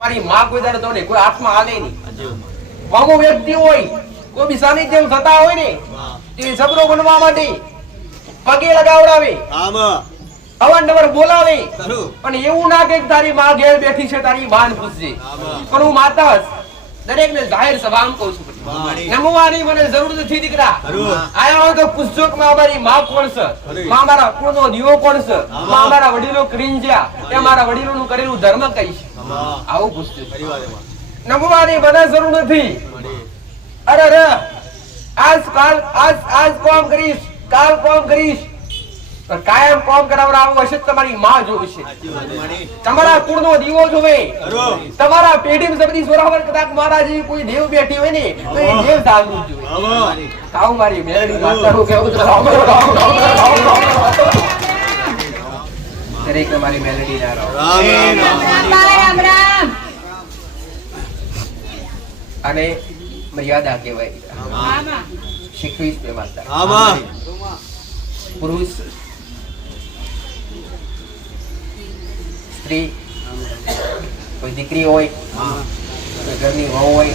તમારી માં કોઈ દાડો તમને કોઈ હાથમાં હાલે નહીં. વામો વ્યક્તિ હોય કોઈ બી સાનિધ્યમ થતા હોય ને તે સબરો બનવા માટે પગે લગાવડાવે, અવારનવાર બોલાવે, પણ એવું ના કે તારી માં ઘેર બેઠી છે તારી માન પૂછજે. પણ હું માતા દરેક ને જાહેર સભામાં કહું છું, નમવાની મને જરૂર નથી દીકરા. આયા હોય તો પૂછજો કે મારી માં કોણ છે, માં મારા કુળનો દીવો કોણ છે, માં મારા વડીલો કરીને જ્યાં એ મારા વડીલોનું કરેલું ધર્મ કઈ છે, આવું પૂછજો. નમવાની મને જરૂર નથી. અરે રે આજ કામ કરીશ, કાલ કામ કરીશ, પણ કાયમ કામ કરાવડાવવું હશે તમારી માં જોશે, તમારા કુળનો દીવો જોવે, તમારા પેઢીમાં સબરી સોરાવર કદાચ મારા જેવી કોઈ દેવ બેઠી હોય ને તો એ દેવ જાગૃત જોવે. કાઉ મારી મેરડી માતાનું કેવું છે, દરેક તમારી મેલડી ના રામ અને મર્યાદા કહેવાય, શીખવીશ બે માતા. પુરુષ સ્ત્રી, કોઈ દીકરી હોય, કોઈ ઘરની વહુ હોય,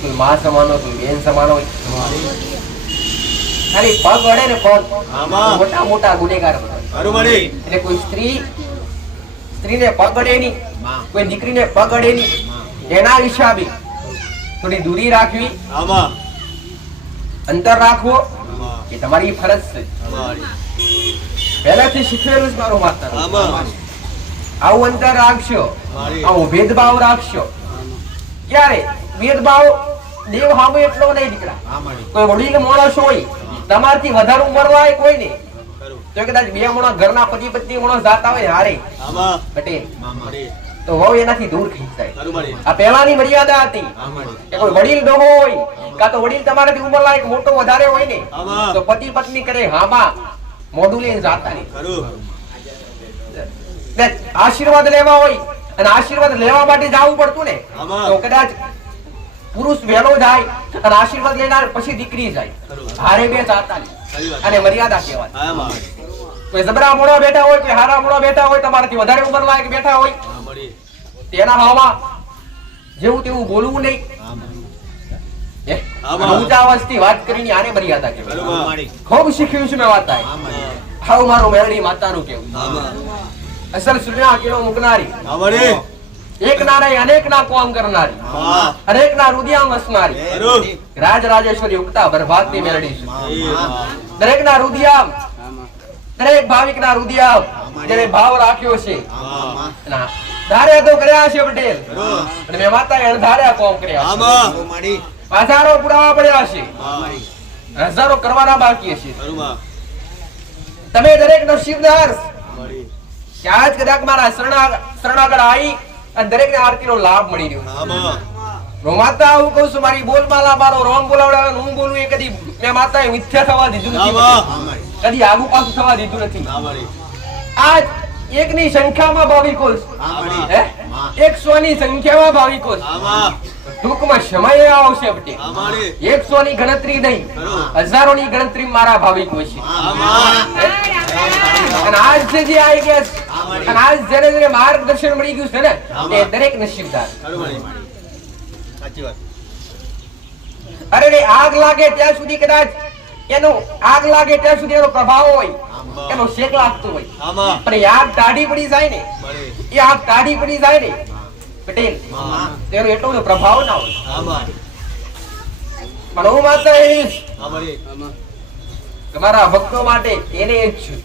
કોઈ માં સમાન હોય, કોઈ બેન સમાન હોય, ખાલી પગ અડે ને પગ મોટા મોટા ગુનેગાર બને. એટલે કોઈ સ્ત્રીને પગ અડે નહીં, કોઈ દીકરીને પગ અડે નહીં, એના હિસાબે થોડી દૂરી રાખવી, અંતર રાખવો એ તમારી ફરજ છે. પહેલાથી શીખવેલું છે મારું માતા. આવું અંતર રાખશો, આવું ભેદભાવ રાખશો. ક્યારે ભેદભાવ દેવ સામે એટલો નહીં દીકરા. કોઈ વડીલ માણસ હોય, તમારથી વધારે ઉંમર હોય કોઈ ને, તો કદાચ બે માણસ ઘરના પતિ પત્ની માણસ જાતા હોય હારે પટેલ તો વહુ એનાથી દૂર ખેંચાય. આ પહેલાની મર્યાદા હતી કે કોઈ વડીલ ડોહો હોય કાં તો વડીલ તમારાથી ઉંમર લાયક મોટો વધારે હોય ને તો પતિ પત્ની કરે હામાં મોઢું લઈને જાતા નહીં. આશીર્વાદ લેવા હોય અને આશીર્વાદ લેવા માટે જવું પડતું ને તો કદાચ પુરુષ વહેલો જાય અને આશીર્વાદ લેનાર પછી દીકરી જાય, હારે બે જાતા નહીં. અને મર્યાદા કહેવાય. કોઈ જબરા મોડા બેઠા હોય, કોઈ હારા મોડા બેઠા હોય, તમારાથી વધારે ઉંમર લાયક બેઠા હોય, તેના ભાવમાં જેવું તેવું બોલવું નહીં. ઊંચા અવાજથી વાત કરીને આને મર્યાદા કહેવાય. ખૂબ શીખ્યું છું મેં વાત. હાવ મારું મેરડી માતાનું કેવું. અસલ સૂર્યા કિલો મુકનારી, એક ના રહી અનેક ના કોમ કરનારી, અનેક ના રુદિયા વસનારી, રાજ રાજેશ્વરી ઉગતા બરભાતની મેરડી છે. દરેક ના રુદિયા, દરેક ભાવિક ના રુદિયા જેને ભાવ રાખ્યો છે ધારે તો કર્યા છે પટેલ, અને મેં માતા અણધાર્યા કોમ કર્યા છે. હજારો પુરાવા પડ્યા છે, હજારો કરવાના બાકી છે. તમે દરેક નસીબદાર ત્યાં જ કદાચ મારા શરણાગળ આવી અને દરેક ને આરતી નો લાભ મળી રહ્યો. હું માતા આવું કહું છું, મારી બોલમાલા મારો રોમ બોલાવડાવે હું બોલું એ કદી મેં માતાએ મિથ્યા થવા દીધું નથી, કદી આગુ પાછું થવા દીધું નથી. આજ એકની સંખ્યામાં ભાવિકો છે, 100 ની સંખ્યામાં ભાવિકો છે. ટૂંકમાં સમય આવશે પટેલ, 100 ની ગણતરી નહીં, હજારો ની ગણતરી મારા ભાવિકો છે. અને આજ જે આવી ગયા છે અને આજ જયારે જયારે માર્ગદર્શન મળી ગયું છે ને એ દરેક નસીબદાર. અરે આગ લાગે ત્યાં સુધી કદાચ એનો આગ લાગે ત્યાં સુધી એનો પ્રભાવ હોય, એનો શેક લાગતો હોય, પણ એ આગ ટાઢી પડી જાય ને, એ આગ ટાઢી પડી જાય ને પટેલ તેનો એટલો બધો પ્રભાવ ના હોય. પણ હું માત્ર તમારા ભક્તો માટે એને જ છું.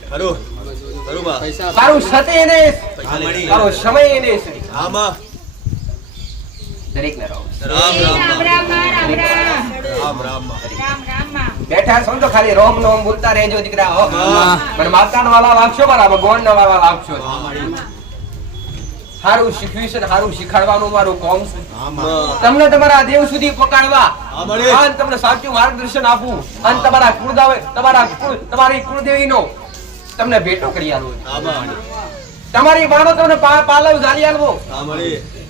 તારું સતે એને, તારો સમય એને દરેક ને બેઠા સમજો ખાલી રોમ નોમ બોલતા રહેજો દીકરા. પણ માતા નો વાલા લાગશો, મારા ભગવાન નો વાલા લાગશો. સારું શીખવ્યું છે, સારું શીખવાડવાનું મારું કોમ છે. તમને તમારા દેવ સુધી પકડવા અને તમને સાચું માર્ગદર્શન આપવું અને તમારા કુળદેવ, તમારી કુળદેવીનો તમને ભેટો કરી આલવો. તમારી માનો તમને પાલવ ઝાલી આલવો.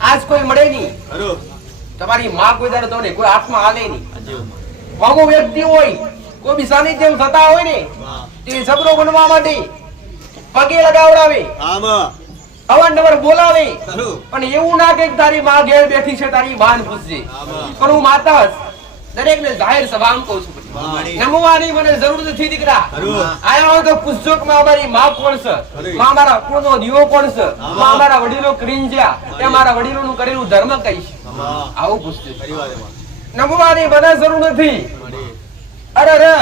આજ કોઈ મળે નહીં. તમારી માં કોઈ દાડો તમને કોઈ હાથમાં હાલે નહીં. વામો વ્યક્તિ હોય, કોઈ બી સાનિધ્યમ થતા હોય ને તે સબરો બનવા માટે પગે લગાવડાવે, અવારનવાર બોલાવે પણ એવું ના કે તારી માં ઘેર બેઠી છે તારી માન પૂછજે પણ હું માતા દરેક ને જાહેર સભામાં કહું છું નમવાની મને જરૂર નથી દીકરા આયા હોય તો પૂછજો કે મારી માં કોણ છે માં મારા કુળનો દીવો કોણ છે માં મારા વડીલો કરીને જ્યાં તે મારા વડીલોનું કરેલું ધર્મ કઈ છે આવું પૂછજો નમવાની મને જરૂર નથી અરે રે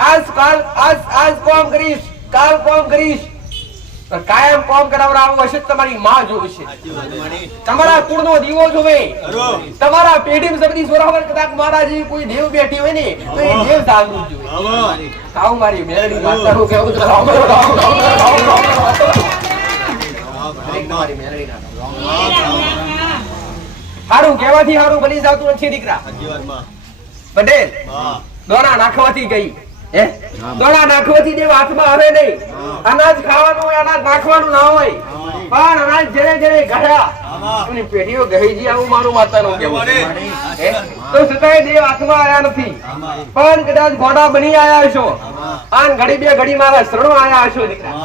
આજ કોમ કરીશ કાલ કોમ કરીશ કાયમ કોમ કરાવડાવું હશે તમારી માં જોશે તમારા કુળનો દીવો જોવે તમારા પેઢીમાં સબદી સોરાવર કદાચ મારા જેવી કોઈ દેવ બેઠી હોય ને તો એ દેવ જાગૃત જોવે આવું મારી મેલડી માતાનું કહેવું છે રામ રામ રામ તમારી મેલડી ના હારું કહેવાથી હારું બની જાતું નથી દીકરા પટેલ દોણા નાખવાથી ગઈ દોણા નાખવાથી દેવ હાથમાં આવે નહીં અનાજ ખાવાનું હોય અનાજ નાખવાનું ના હોય પણ અનાજ જેને જેને ગયા એની પેઢીઓ ગહીજી આવું મારું માતાનું કહેવું તો છતાંય દેવ હાથમાં આવ્યા નથી પણ કદાચ ઘોડા બની આવ્યા છો આન ઘડી બે ઘડી મારા શરણો આવ્યા છો દીકરા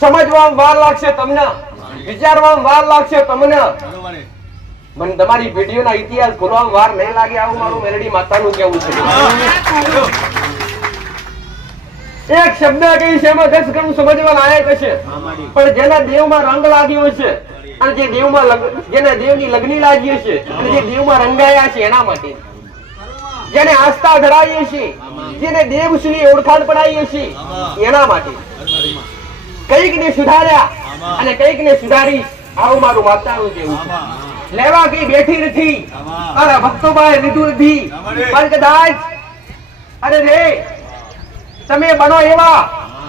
સમજવામાં વાર લાગશે તમને વિચારવામાં વાર લાગશે તમને મને તમારી પેઢીઓના ઇતિહાસ ખોલવામાં વાર નહીં લાગે આવું મારું મેલડી માતાનું કહેવું છે એક શબ્દ કહીશ એમાં 10 ગણું સમજવા લાયક હશે પણ જેના દેવમાં રંગ લાગ્યો છે અને જે દેવમાં જેના દેવની લગ્ની લાગી છે અને જે દેવમાં રંગાયા છે એના માટે જેને આસ્થા ધરાવી છે જેને દેવ સુધી ઓળખાણ પડાવી છે એના માટે કઈક ને સુધાર્યા અને કઈક ને સુધારી આવું મારું માતાનું કહેવું છે લેવા કઈ બેઠી નથી અરે ભક્તો ભાઈ લીધું નથી પણ કદાચ અરે રે તમે બનો એવા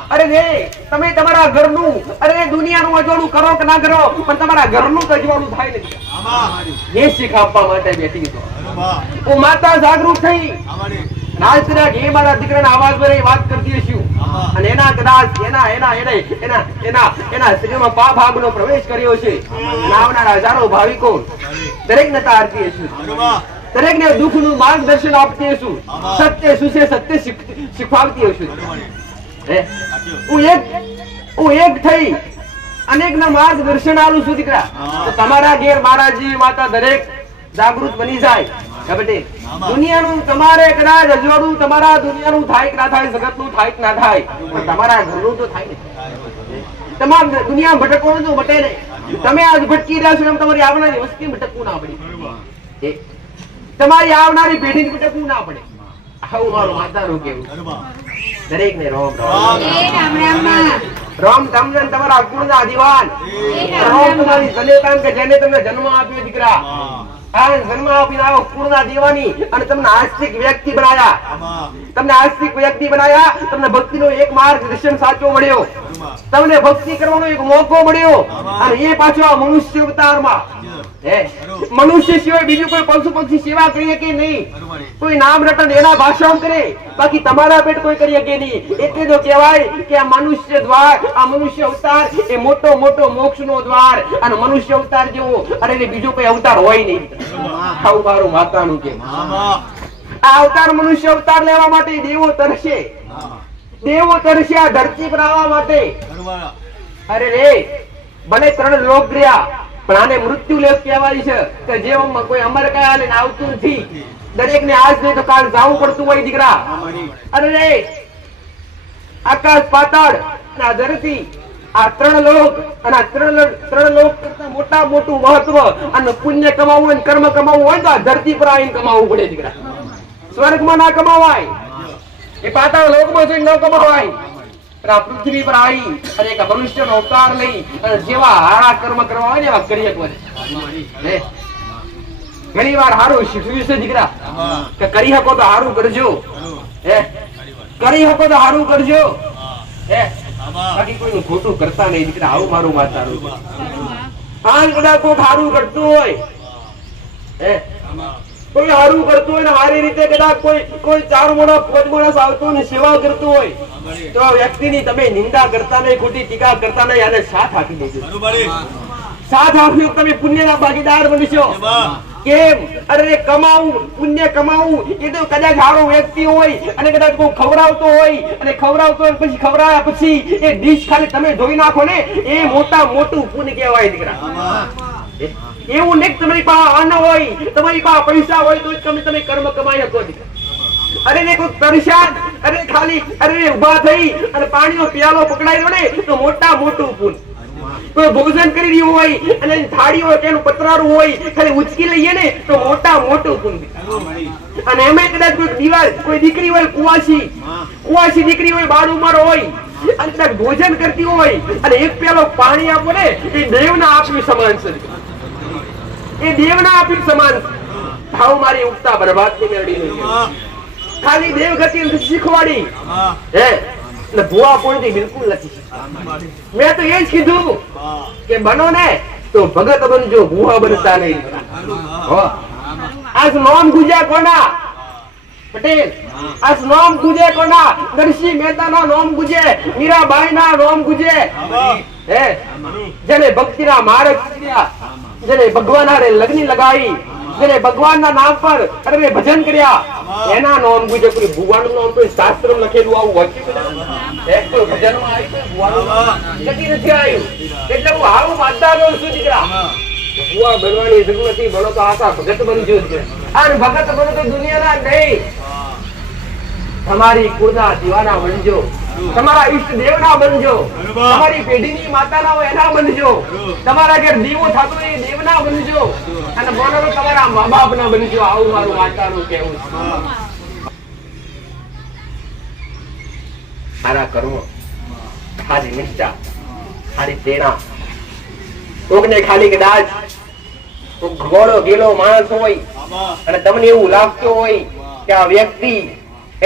અરે રે તમે તમારા ઘરનું અરે દુનિયાનું અજવાળું કરો કે ના કરો પણ તમારા ઘરનું અજવાળું થાય નથી એ શીખ આપવા માટે બેઠી તો હું માતા જાગૃત થઈ આજ કદાચ એ મારા દીકરાના અવાજ પર વાત કરતી હશું અને એના કદાચ એના શરીરમાં પાપ ભાગનો પ્રવેશ કર્યો છે આવનારા હજારો ભાવિકો દરેક ને તારતી હશું દરેક ને દુઃખનું માર્ગદર્શન આપતી હશું સત્ય શું છે સત્ય શીખવાડતી હશું હું એક થઈ અનેક ના માર્ગદર્શન આલું છું દીકરા તમારા ઘેર મારા જેવી માતા દરેક જાગૃત બની જાય દુનિયાનું તમારે કદાચ અજવાળું તમારા દુનિયાનું થાય કે ના થાય જગતનું થાય કે ના થાય પણ તમારા ઘરનું તો થાય ને તમામ દુનિયા ભટકવાનું તો ભટે નહીં તમે આજ ભટકી રહ્યા છો એમ તમારી આવનારી વસ્તી ભટકવું ના પડે તમારી આવનારી પેઢી ભટકવું ના પડે આવું મારું માતાનું કેવું દરેક ને રોમ રામ તમને તમારા કુળના દીવાન રામ તમારી જનેતા કે જેને તમને જન્મ આપ્યો દીકરા આ જન્મ આપીને આવો કુળના દીવાની અને તમને આસ્તિક વ્યક્તિ બનાયા તમને ભક્તિનો એક માર્ગદર્શન સાચો મળ્યો તમને ભક્તિ કરવાનો એક મોકો મળ્યો અને એ પાછો આ મનુષ્ય અવતારમાં મનુષ્ય સિવાય બીજું કોઈ પશુ પક્ષી સેવા કરી શકે નહીં કોઈ નામ રટન એના ભાષણ કરે બાકી તમારા પેટ કોઈ કરી શકે નહીં એટલે તો કહેવાય કે આ મનુષ્ય દ્વાર આ મનુષ્ય અવતાર એ મોટો મોટો મોક્ષનો દ્વાર અને મનુષ્ય અવતાર જેવો અરે બીજો કોઈ અવતાર હોય નહીં આવું મારું માતાનું કે આ અવતાર મનુષ્ય અવતાર લેવા માટે દેવો તરસે આ ધરતી પર આવવા માટે અરે રે ભલે 3 લોક રહ્યા પણ આને મૃત્યુ લેખ કહેવાય છે કે જેમાં કોઈ અમર કયા લઈને આવતું નથી દરેક ને આજ નહીં તો કાલ જવું પડતું હોય દીકરા અરે રે આકાશ પાતાળ અને આ ધરતી આ 3 લોક અને આ 3 લોક કરતા મોટા મોટું મહત્વ અને પુણ્ય કમાવવું અને કર્મ કમાવવું હોય તો આ ધરતી પર આવીને કમાવવું પડે દીકરા સ્વર્ગમાં ના કમાવાય એ પાતાળ લોકમાં જઈને ન કમાવાય પૃથ્વી પર આવી અને એક મનુષ્યનો અવતાર લઈ અને જેવા હારા કર્મ કરવા હોય ને એવા કરી શકવા ઘણી વાર હારું શીખવ્યું છે દીકરા કે કરી શકો તો હારું કરજો કરી શકો તો હારું કરજો બાકી કોઈનું ખોટું કરતા નહીં દીકરા આવું મારું માતાનું આમ કદાચ કોઈ હારું કરતું હોય કોઈ હારું કરતું હોય ને સારી રીતે કદાચ કોઈ 4 મોણા 5 મોણા આવતું ને સેવા કરતું હોય તો આ વ્યક્તિની તમે નિંદા કરતા નહીં ખોટી ટીકા કરતા નહીં અને સાથ આપી દેજો સાથ આપ્યો તમે પુણ્યના ભાગીદાર બનશો કેમ? અરે કમાવું, પુણ્ય કમાવું એ તો કદાચ સારો વ્યક્તિ હોય અને કદાચ કોઈ ખવડાવતો હોય અને ખવડાવતો હોય પછી ખવડાવ્યા પછી એ ડીશ ખાલી તમે ધોઈ નાખો ને એ મોટા મોટું પુણ્ય કહેવાય દીકરા. એવું નહીં તમારી પાસે અન્ન હોય, તમારી પાસે પૈસા હોય તો તમે કર્મ કમાઈ શકો દીકરા. અરે ને કોઈ તરસ્યા, અરે ખાલી અરે ઉભા થઈ અને પાણીનો પ્યાલો પકડાઈ દો ને તો મોટા મોટું પુણ્ય. કોઈ ભોજન કરી રહ્યું હોય અને થાળી હોય તેનું પતરારું હોય ખાલી ઉચકી લઈએ ને તો મોટા મોટું પુણ્ય. અને એમાં કદાચ કોઈ દીવાલ કોઈ દીકરી હોય કુવાસી દીકરી હોય, બાળ ઉંમર હોય અને કદાચ ભોજન કરતી હોય અને એક પ્યાલો પાણી આપો ને એ દેવના આપી સમાન છે. એ દેવના આપી સમાન. ભાવ મારી ઉગતા બરબાદ ની મેળવી ખાલી દેવ ગતિ શીખવાડી હે એટલે ભુવા પોઈન્ટ બિલકુલ નથી. મેં તો એ જ કીધું કે બનો ને તો ભગત બનજો, ભુવા બનતા નહીં. આજ નામ ગુજ્યા કોના પટેલ, આજ નામ ગુજે કોના? નરસિંહ મહેતા ના નામ ગુજે, મીરાબાઈ ના નામ ગુજે હે જેને ભક્તિ ના માર્ગ કર્યા, જેને ભગવાન હારે લગ્ન લગાવી, જેને ભગવાનના નામ પર અરે ભજન કર્યા એના નામ ગુજે. કોઈ ભુવાનું નામ તો શાસ્ત્ર લખેલું આવું હોય એક તો ભજનમાં આવી તો ભુવાનું કદી નથી આવ્યું. એટલે હું આવું માનતા રહું છું દીકરા. ભુવા બનવાની જરૂર નથી, બનો તો આશા ભગત બનજો. અને ભગત બનો તો દુનિયાના નહીં, તમારી કુળના દીવાના બનજો, તમારા ઈષ્ટ દેવના બનજો, તમારી પેઢીની માતાના હોય એના બનજો, તમારા ઘેર દીવો થતો એ દેવના બનજો અને બોલો તમારા મા બાપના બનજો. આવું મારું માતાનું કહેવું છે. સારા કર્મ, સારી નિષ્ઠા, સારી પ્રેરણા. કોકને ખાલી કદાચ ઘોડો ગેલો માણસ હોય અને તમને એવું લાગતું હોય કે આ વ્યક્તિ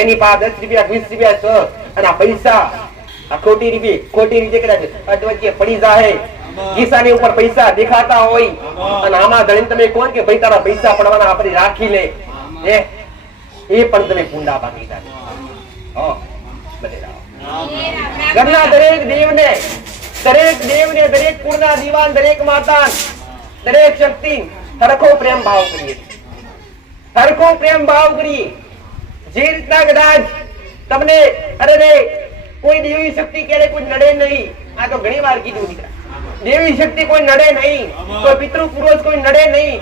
એની પાસે 10 રૂપિયા 20 રૂપિયા છે અને આ પૈસા આ ખોટી રીતે કદાચ અધવચ્ચે પડી જાય, ખિસ્સાની ઉપર પૈસા દેખાતા હોય અને આમાં ધણીને તમે કોણ કે ભાઈ તારા પૈસા પડવાના આપણે રાખી લે, એ પણ તમે કુંડા ભાગી જાય. ઘરના દરેક દેવને દરેક કુળના દીવાન, દરેક માતા, દરેક શક્તિ સરખો પ્રેમ ભાવ કરીએ, સરખો પ્રેમ ભાવ કરીએ. જે રીતના કદાચ તમને અરે કોઈ દેવી શક્તિ ક્યારે કોઈ નડે નહીં. આ તો ઘણી વાર કીધું દીકરા, દેવી શક્તિ કોઈ નડે નહીં, કોઈ પિતૃ પુરુષ કોઈ નડે નહીં.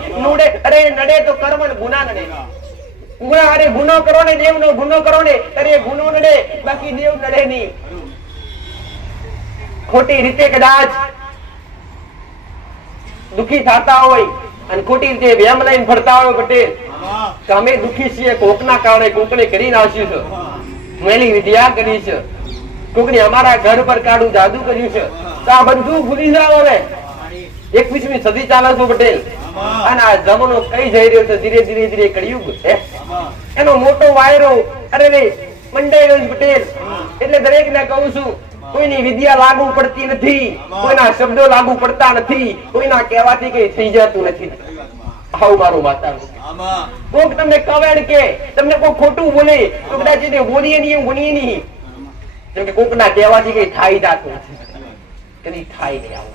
નડે તો કર્મ ગુના નડે. અરે ગુનો કરો ને દેવનો ગુનો કરો ને અરે ગુનો નડે, બાકી દેવ નડે નહીં. ખોટી રીતે કદાચ દુખી થતા હોય અને ખોટી રીતે વ્યામ લઈને ફરતા હોય પટેલ કે અમે દુખી છીએ કોકના કારણે, કોકને કરી નાખ્યું છે, મેલી વિદ્યા કરી છે, કોકને અમારા ઘર પર કાઢું જાદુ કર્યું છે, તો આ બધું ભૂલી જાવ. હવે 21મી સદી ચાલે છે પટેલ અને આ જમાનો કઈ જઈ રહ્યો છે ધીરે ધીરે કળિયુગ એનો મોટો વાયરો અરે મંડાઈ રહ્યો છે પટેલ. એટલે દરેક ને કહું છું કોઈની વિદ્યા લાગુ પડતી નથી, કોઈના શબ્દો લાગુ પડતા નથી, કોઈના કહેવાથી કઈ થઈ જતું નથી. આવું મારું માતાનું. કોક તમને કવેણ કે તમને કોઈ ખોટું બોલે તો કદાચ એને બોલીએ નહીં, બોલીએ નહીં, કેમ કે કોકના કહેવાથી કઈ થાય જતું નથી, કદી થાય નહીં. આવું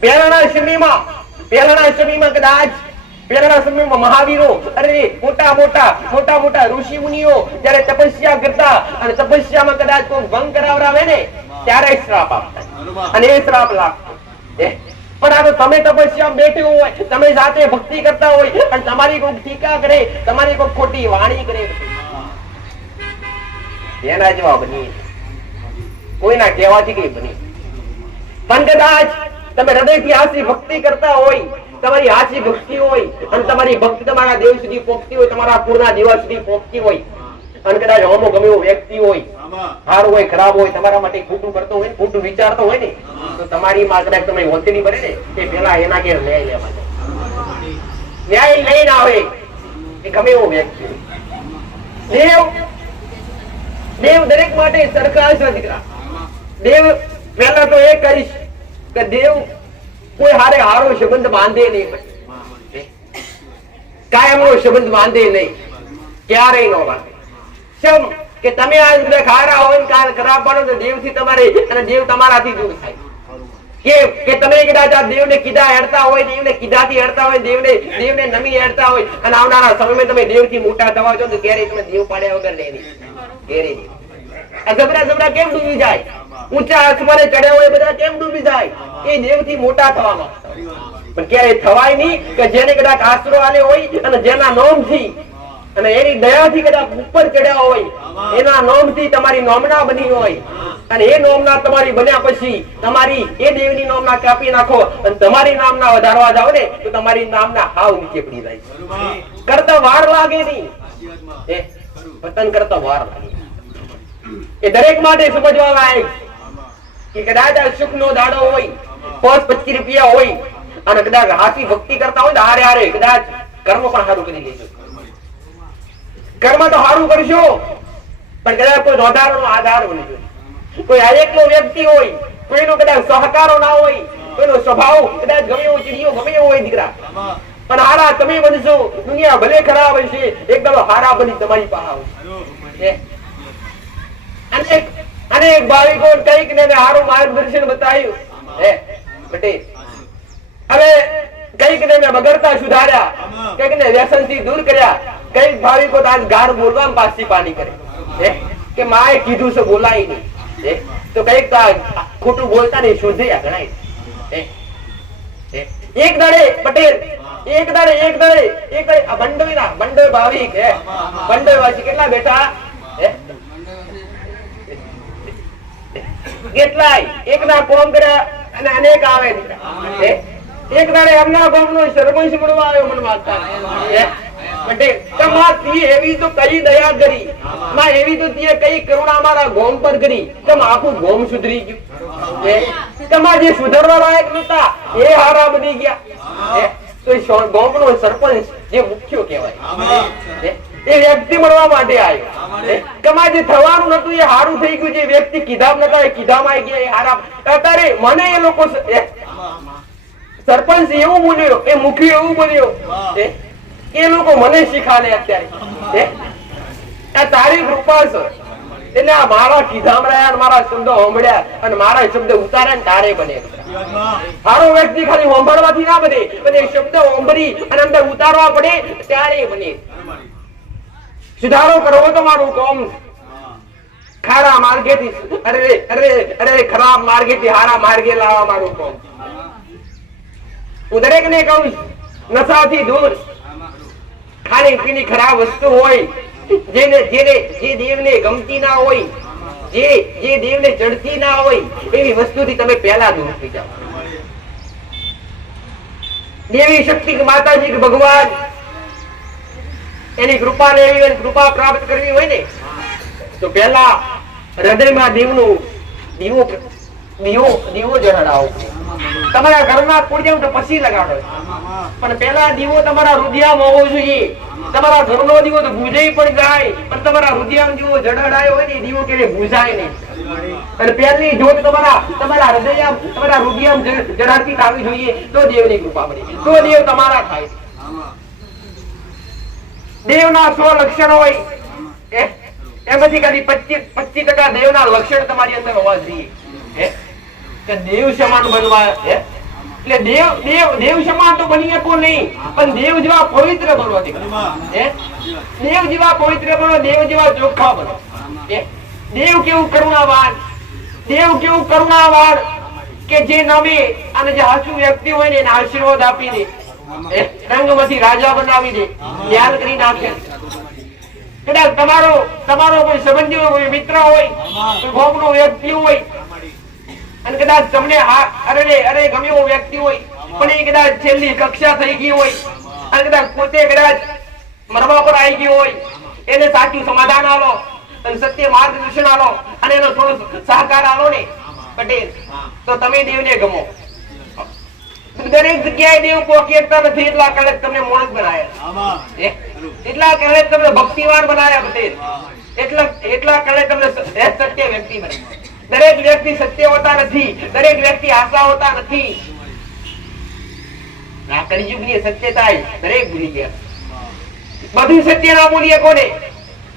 પહેલાના સમયમાં કદાચ પહેલાના સમયમાં મહાવીરો અરે મોટા મોટા ઋષિ મુનિઓ જયારે તપસ્યા કરતા અને તપસ્યામાં કદાચ કોઈ ભંગ કરાવરાવે ને ત્યારે શ્રાપ આપતા અને એ શ્રાપ લાગતો. પણ આ તો તમે તપસ્યામાં બેઠે હોય, તમે જાતે ભક્તિ કરતા હોય અને તમારી કોઈ ટીકા કરે, તમારી કોઈ ખોટી વાણી કરે, એના જેવા બની કોઈના કહેવાથી કઈ બની. પણ કદાચ તમે હૃદયથી આશી ભક્તિ કરતા હોય, તમારી આશી ભક્તિ હોય અને તમારી ભક્તિ તમારા દેવ સુધી પહોંચતી હોય, તમારા પૂરના દીવા સુધી પહોંચતી હોય અને કદાચ હોમો ગમે એવો વ્યક્તિ હોય, સારું હોય ખરાબ હોય, તમારા માટે ખોટું કરતો હોય, ખોટું વિચારતો હોય ને તો તમારી માં કદાચ તમે હોતેલી બને ને એ પેલા એના ઘેર ન્યાય લેવા ન્યાય લઈને આવે એ ગમે એવો વ્યક્તિ. દેવ દરેક માટે સરખા છે દીકરા. દેવ પહેલા તો એ કહીશ કે દેવ કોઈ હારે હારો સંબંધ બાંધે નહીં, કાયમનો સંબંધ બાંધે નહીં, ક્યારેય ન બાંધે. કેમ કે તમે આજ બધા ખારા હોય કાલ ખરાબ બનો તો દેવથી તમારે અને દેવ તમારાથી દૂર થાય. કે તમે કદાચ આ દેવને કીધા હેડતા હોય, દેવને કીધાથી હેડતા હોય, દેવને નમી હેડતા હોય અને આવનારા સમયમાં તમે દેવથી મોટા થવા છો તો ક્યારેય તમે દેવ પાડ્યા વગર લેની ક્યારેય. આ જબરા કેમ ડૂબી જાય? ઊંચા આસમાને ચડ્યા હોય બધા કેમ ડૂબી જાય? એ દેવથી મોટા થવા માંગતા પણ ક્યારેય થવાય નહીં. કે જેને કદાચ આશરો આલ્યો હોય અને જેના નામથી અને એની દયાથી કદાચ ઉપર ચડ્યા હોય, એના નામથી તમારી નોમના બની હોય અને એ નોમના તમારી બન્યા પછી તમારી એ દેવની નામના કાપી નાખો અને તમારી નામના વધારવા જાવ ને તો તમારી નામના હાવ નીચે પડી જાય. કરતા વાર લાગે નહીં, પતન કરતા વાર લાગે. એ દરેક માટે સમજવા લાયક કે કદાચ આ સુખ નો દાડો હોય, 25 રૂપિયા હોય અને કદાચ હાથી ભક્તિ કરતા હોય તો હારે કદાચ કર્મ પણ સારું કરી લેજો. કર્મ તો સારું કરશો પણ કદાચ કોઈ રોધારનો આધાર બનજો. કોઈ એકલો વ્યક્તિ હોય, કોઈનો કદાચ સહકારો ના હોય, કોઈનો સ્વભાવ કદાચ ગમે એવો ચીડિયો ગમે એવો હોય દીકરા, પણ હારા તમે બનશો. દુનિયા ભલે ખરાબ હશે, એકદમ હારા બની તમારી પાસે આવશે. અનેક ભાવિકો કઈક ને સારું માર્ગદર્શન બતાવ્યું પટેલ. હવે કઈક ને બગડતા સુધાર્યા, કઈક ને વ્યસન થી દૂર કર્યા. કઈક ભાવિકો આજ ગાર બોલવા પાછી પાણી કરે કે માએ કીધું છે બોલાય નહીં, તો કઈક ખોટું બોલતા નહીં શોધ્યા ગણાય. એક દાડે પટેલ એક દાડે આ બંડોય ભાવિક બંડોય વાસી કેટલા બેઠા કેટલાય એકના કોમ કર્યા અને અનેક આવે. એક દાડે એમના ગામનો સરપંચ મળવા આવ્યો મને વાગતા એવી તો કઈ દયા કરી, એવી તો કઈ કરુણા મારા ગોમ પર કરી, આખું ગોમ સુધરી ગયું. જે સુધરવા લાયક નતા એ હારા બની ગયા. તો ગોમ નો સરપંચ જે મુખ્ય કહેવાય એ વ્યક્તિ મળવા માટે આવ્યો. જે થવાનું નતું એ હારું થઈ ગયું. જે વ્યક્તિ કીધા નતા એ કીધામાં આવી ગયા એ હારા. અત્યારે મને એ લોકો સરપંચ એવું બોલ્યો, એ મુખ્ય એવું બોલ્યો, એ લોકો મને શીખાડે અત્યારે. આ તારી કૃપા છે એટલે આ મારા કીધામ રહ્યા, મારા શબ્દો સાંભળ્યા અને મારા શબ્દ ઉતાર્યા ને તારે બને. સારો વ્યક્તિ ખાલી સાંભળવાથી ના બને, પણ એ શબ્દ સાંભળી અને અંદર ઉતારવા પડે ત્યારે બને. સુધારો કરવો તો મારું કામ. ખારા માર્ગેથી અરે ખરાબ માર્ગેથી હારા માર્ગે લાવવા મારું કામ. હું દરેક ને કહું નશાથી દૂર, ખાણી પીણી ખરાબ વસ્તુ હોય, જે દેવને ગમતી ના હોય, જે દેવને ચડતી ના હોય એવી વસ્તુથી તમે પહેલા દૂર થઈ જાઓ. દેવી શક્તિ માતાજી ભગવાન એની કૃપા લેવી અને કૃપા પ્રાપ્ત કરવી હોય ને તો પહેલા હૃદયમાં દીવો જડાવો. તમારા ઘરમાં પૂજ્ય તો પછી લગાડો, પણ પેલા દીવો તમારા હૃદયમાં હોવો જોઈએ. તમારા ઘરનો દીવો તો બુજાઈ પણ જાય, પણ તમારા હૃદયમાં દીવો જડાડાયો હોય ને દીવો ક્યારે બુજાય નહીં. અને પહેલી જોત તમારા હૃદયમાં જડાડતી આવી જોઈએ તો દેવની કૃપા મળે, તો દેવ તમારા થાય. દેવના 100 લક્ષણ હોય એમાંથી કદી 25% દેવના લક્ષણ તમારી અંદર હોવા જોઈએ. દેવ સમાન બનવા એટલે દેવ સમાન તો બની શકો નહીં, પણ દેવ જેવા પવિત્ર બનો. દેવ જેવા પવિત્ર બનો, દેવ જેવા ચોખ્ખા બનો. દેવ કેવું કરુણાવાન કે જે નમે અને જે હાચું વ્યક્તિ હોય ને એને આશીર્વાદ આપી દે, રંગમાંથી રાજા બનાવી દે, ધ્યાન કરી નાખે. કદાચ તમારો કોઈ સંબંધી હોય, કોઈ મિત્ર હોય, કોઈ ભોગનો વ્યક્તિ હોય અને કદાચ તમને અરે ગમે એવો વ્યક્તિ હોય પણ એ કદાચ છેલ્લી કક્ષા થઈ ગઈ હોય અને કદાચ પોતે કદાચ મરવા પર આવી ગયો હોય, એને સાચું સમાધાન આલો અને સત્ય માર્ગદર્શન આલો અને એનો થોડો સહકાર આલો ને પટેલ, તો તમે દેવને ગમો. દરેક જગ્યાએ દેવ પોકી એકતા નથી, એટલા કારણે તમને મોણસ બનાવ્યા, એટલા કારણે તમને ભક્તિવાન બનાવ્યા પટેલ, એટલા કારણે તમને સત્ય વ્યક્તિ બનાવ્યા. દરેક વ્યક્તિ સત્ય હોતા નથી, દરેક વ્યક્તિ આશા હોતા નથી. આ કળિયુગની સત્યતા દરેક ભૂલી ગયા. બધું સત્ય ના બોલીએ કોને,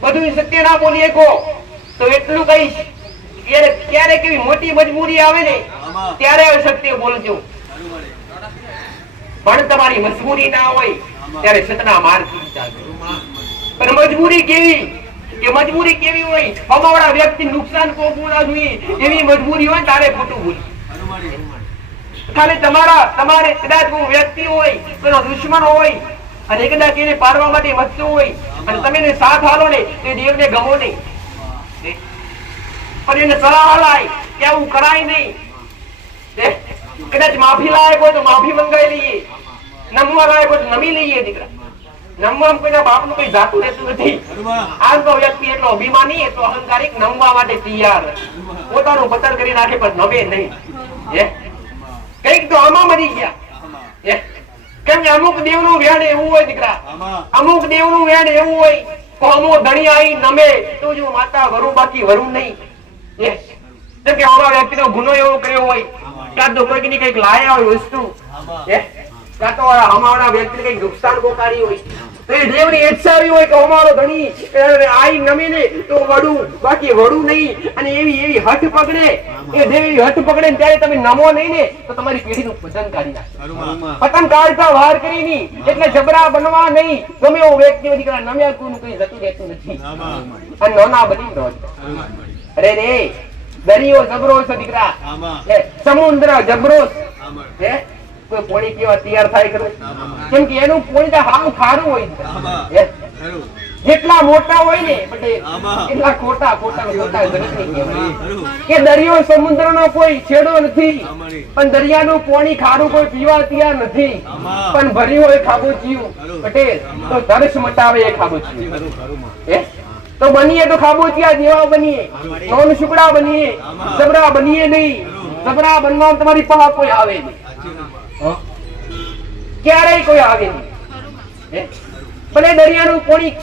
બધું સત્ય ના બોલીએ કો તો એટલું કહીશ ક્યારે કેવી મોટી મજબૂરી આવે ને ત્યારે સત્ય બોલજો. પણ તમારી મજબૂરી ના હોય ત્યારે સતના માર્ગથી ચાલજો. પણ મજબૂરી કેવી હોય? અમારા વ્યક્તિ નુકસાન પહોંચવું ના જોઈએ એવી મજબૂરી હોય તારે ખોટું બોલ. ખાલી તમારે કદાચ કોઈ વ્યક્તિ હોય, કોઈનો દુશ્મન હોય અને કદાચ એને પાડવા માટે વધતું હોય અને તમે એને સાથ હાલો ને તે દેવને ગમો નહીં. પણ એને સલાહ હલાય કે આવું કરાય નહીં. કદાચ માફી લાયક હોય તો માફી મંગાવી લઈએ, નમવા લાયક હોય તો નમી લઈએ. દીકરા નમવામાં કોઈના બાપનું કઈ જાતું રહેતું નથી. આમ તો વ્યક્તિ એટલો અભિમાની, એટલો અહંકારિક, નમવા માટે તૈયાર, પોતાનું પતન કરી નાખે પણ નમે નહીં. કઈક તો આમાં મરી ગયા. કેમ કે અમુક દેવનું વેણ એવું હોય દીકરા, અમુક દેવનું વેણ એવું હોય તો અમુક ધણી આવી નમે તો જો માતા વરુ બાકી વરુ નહીં. જેમ કે અમારા વ્યક્તિનો ગુનો એવો કર્યો હોય, કાં તો કોઈકની કઈક લાયા હોય વસ્તુ, કાં તો અમારા વ્યક્તિને કઈક નુકસાન પોકારી હોય તો એ દેવની ઈચ્છા એવી હોય કે અમારો ધણી આઈ નમે ને તો વડું બાકી વડું નહીં. અને એવી હઠ પકડે, એ દેવી હઠ પકડે ને ત્યારે તમે નમો નહીં ને તો તમારી પેઢીનું પતન કાઢી નાખે. પતન કાઢતા વાર કરી નહીં એટલે જબરા બનવા નહીં. ગમે એવો વ્યક્તિ દીકરા નમ્યા કોઈનું કઈ જતું રહેતું નથી અને નોના બની રહો. અરે રે દરિયો જબરો છે દીકરા, સમુદ્ર જબરો છે. કોઈ પોણી કેવા તૈયાર થાય કરે? કેમ કે એનું પોણી હાવ ખારું હોય. જેટલા મોટા હોય ને એટલા ખોટા કે દરિયો સમુદ્ર નો કોઈ છેડો નથી, પણ દરિયાનું પોણી ખારું કોઈ પીવા તૈયાર નથી. પણ ભર્યું હોય ખાબોચિયું પટેલ તો તરસ મટાવે એ ખાબોચિયું. તો બનીએ તો ખાબોચિયા જેવા બનીએ, નોન શુકડા બનીએ, જબરા બનીએ નહીં. જબરા બનવા તમારી પાસે કોઈ આવે નહીં, ક્યારેય કોઈ આવે નહીં. ભલે દરિયાનું પાણી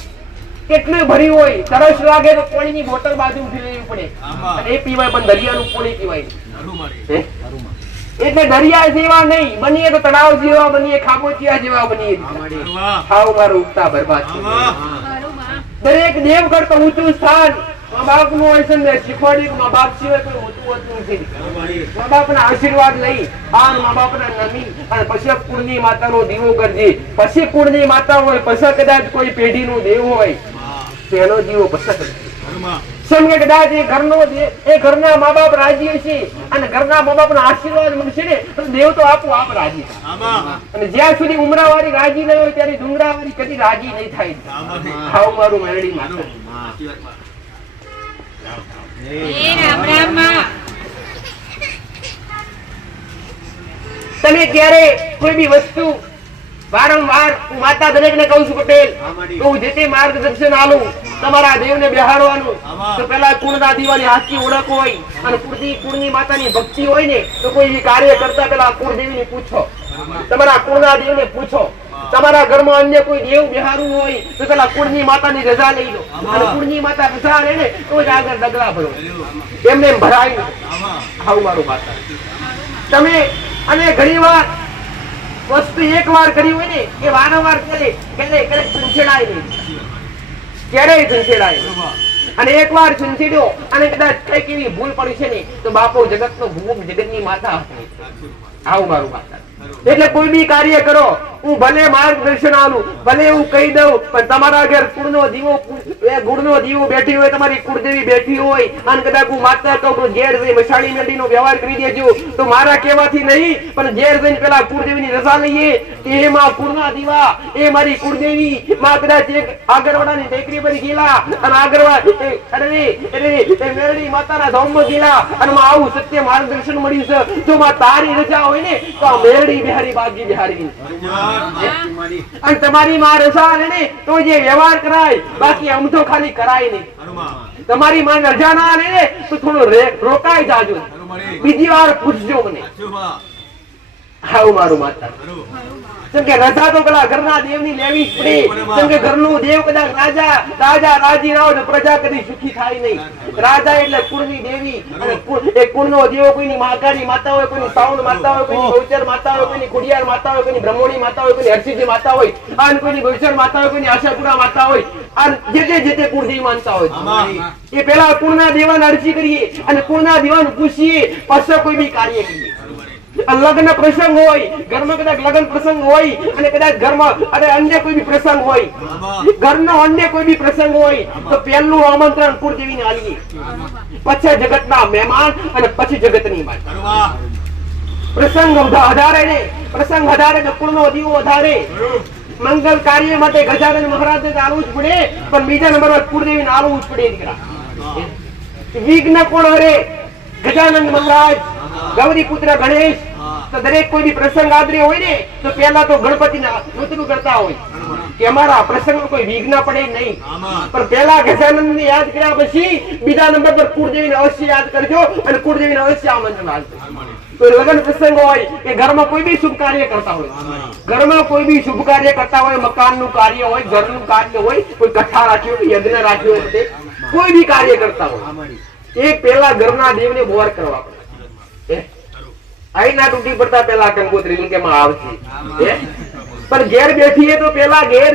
કેટલું ભર્યું હોય, તરસ લાગે તો પાણીની બોટલ બાજુ ઉઠી લેવી પડે અને એ પીવાય, પણ દરિયાનું પાણી પીવાય. એટલે દરિયા જેવા નહીં બનીએ તો તળાવ જેવા બનીએ, ખાબોચિયા જેવા બનીએ. ખાવ મારું ઉગતા બરબાદ. દરેક દેવ કરતા ઊંચું સ્થાન મા બાપ નું હોય છે ને શીખવાડ્યું. મા બાપ સિવાય કોઈ હોતું નથી. મા બાપ ના આશીર્વાદ લઈ આ મા બાપ ના નમી અને પછી કુળની માતા નો દીવો કરજે. પછી કુળની માતા હોય, પછી કદાચ કોઈ પેઢી નું દેવ હોય તેનો દીવો પછી કરજે. સમજે કદાચ એ ઘરના મા બાપ રાજી છે અને ઘરના મા બાપ ના આશીર્વાદ મળશે ને તો દેવ તો આપોઆપ રાજી. અને જ્યાં સુધી ઉમરાવાળી રાજી નહીં હોય ત્યારે ડુંગરાવાળી કદી રાજી નહીં થાય. ખાવ મારું મેરડી માતા. તમે ક્યારે કોઈ બી વસ્તુ વારંવાર માતા દરેક ને કહું છું પટેલ, હું જે તે માર્ગદર્શન આલું તમારા દેવ ને બેહાડવાનું તો પેલા કુળના દીવાની હાથની ઓળખ હોય અને કુળની માતાની ભક્તિ હોય ને તો કોઈ કાર્ય કરતા પેલા કુળદેવી ને પૂછો, તમારા કુળના દેવ ને પૂછો. તમારા ઘરમાં અન્ય કોઈ દેવ બિહારું હોય તો પેલા કુળની માતાની રજા લઈ લો અને કુળની માતા રજા લે ને તો જ આગળ ડગલા ભરો. એમને ભરાય આવું મારું માતા. તમે અને ઘણી વાર વસ્તુ એક વાર કરી હોય ને એ વારંવાર ક્યારેય સંછેડાય નહીં, ક્યારેય સંછેડાય. અને એક વાર સંછેડ્યો અને કદાચ કઈક એવી ભૂલ પડી છે ને તો બાપો જગત નો ભૂખ જગત ની માતા હશે. આવું મારું માતા. એટલે કોઈ બી કાર્ય કરો હું ભલે માર્ગદર્શન આલું, ભલે એવું કહી દઉં, પણ તમારા ઘર કુળનો દીવો, ગુણનો દીવો બેઠી હોય, તમારી કુળદેવી બેઠી હોય અને કદાચ હું માતા કહું ઘેર જઈ મસાણી મેળીનો વ્યવહાર કરી દેજો તો મારા કહેવાથી નહીં પણ ઘેર જઈને પેલા કુળદેવીની રજા લઈએ કે એમાં કુળના દીવા, એ મારી કુળદેવી માં કદાચ એક આગરવાડાની ટેકરી પર ગયેલા અને આગરવાડા મેળડી માતાના ધામમાં ગયેલા અને આવું સત્ય માર્ગદર્શન મળ્યું છે. જો માં તારી રજા હોય ને તો મેળડી બિહારી બાજી બિહારી અને તમારી માં રજા ને તો જે વ્યવહાર કરાય, બાકી આમ તો ખાલી કરાય નહીં. તમારી માં રજા ના લે તો થોડું રોકાઈ જાજો, બીજી વાર પૂછજો મને. આવું મારું માતા. જેમ કે રજા તો પેલા ઘરના દેવની લેવી જ પડે. જેમ કે ઘરનું દેવ કદાચ રાજા રાજી ના હોય તો પ્રજા કદી સુખી થાય નહીં. રાજા એટલે કુળની દેવી અને એ કુળનો દેવ કોઈની માતાની માતા હોય, કોઈની સાઉન્ડ માતા હોય, કોઈની ગૌચર માતા હોય, કોઈની ખોડિયાર માતા હોય, કોઈની બ્રહ્મણી માતા હોય, કોઈની હરસિદ્ધિ માતા હોય અને કોઈની ગૌચર માતા હોય, કોઈની આશાપુરા માતા હોય. આ જે તે કુળદેવી માનતા હોય એ પેલા કુળના દેવાને અરજી કરીએ અને કુળના દેવાને પૂછીએ પછી કોઈ બી કાર્ય કરીએ. લગ્ન પ્રસંગ હોય, ઘરમાં કદાચ લગ્ન પ્રસંગ હોય અને કદાચ ઘરમાં અન્ય કોઈ બી પ્રસંગ હોય, ઘરનો અન્ય કોઈ બી પ્રસંગ હોય તો પહેલું આમંત્રણ કુળદેવીને આલીએ, પછી જગતના મહેમાન અને પછી જગતની માત. પ્રસંગ વધારે ને કુળનો દીવો વધારે. મંગલ કાર્ય માટે ગજાનન મહારાજને આવવું જ પડે, પણ બીજા નંબર પર કુળદેવીને આવવું જ પડે. દીકરા વિઘ્ન કોણ હરે? ગજાનંદ મહારાજ, ગૌરી પુત્ર ગણેશ. તો દરેક કોઈ બી પ્રસંગ આદરી હોય ને તો પહેલા તો ગણપતિના નોતરું કરતા હોય કે અમારા પ્રસંગમાં કોઈ વિઘ્ન પડે નહીં. પણ પહેલા ગજાનંદને યાદ કર્યા પછી બીજા નંબર પર કુળદેવીને અવશ્ય યાદ કરજો અને કુળદેવીને અવશ્ય આમંત્રણ આપજો. કોઈ લગ્ન પ્રસંગ હોય કે ઘરમાં કોઈ બી શુભ કાર્ય કરતા હોય, ઘરમાં કોઈ બી શુભ કાર્ય કરતા હોય, મકાનનું કાર્ય હોય, ઘરનું કાર્ય હોય, કોઈ કથા રાખ્યો હોય, યજ્ઞ રાખ્યો હોય, કોઈ બી કાર્ય કરતા હોય એ પહેલા ઘરના દેવને બોર કરવા પડે. આઈ ના તૂટી પડતા પેલા કંકોત્રી કે માં આવશે, પણ ઘેર બેઠીએ તો પેલા ઘેર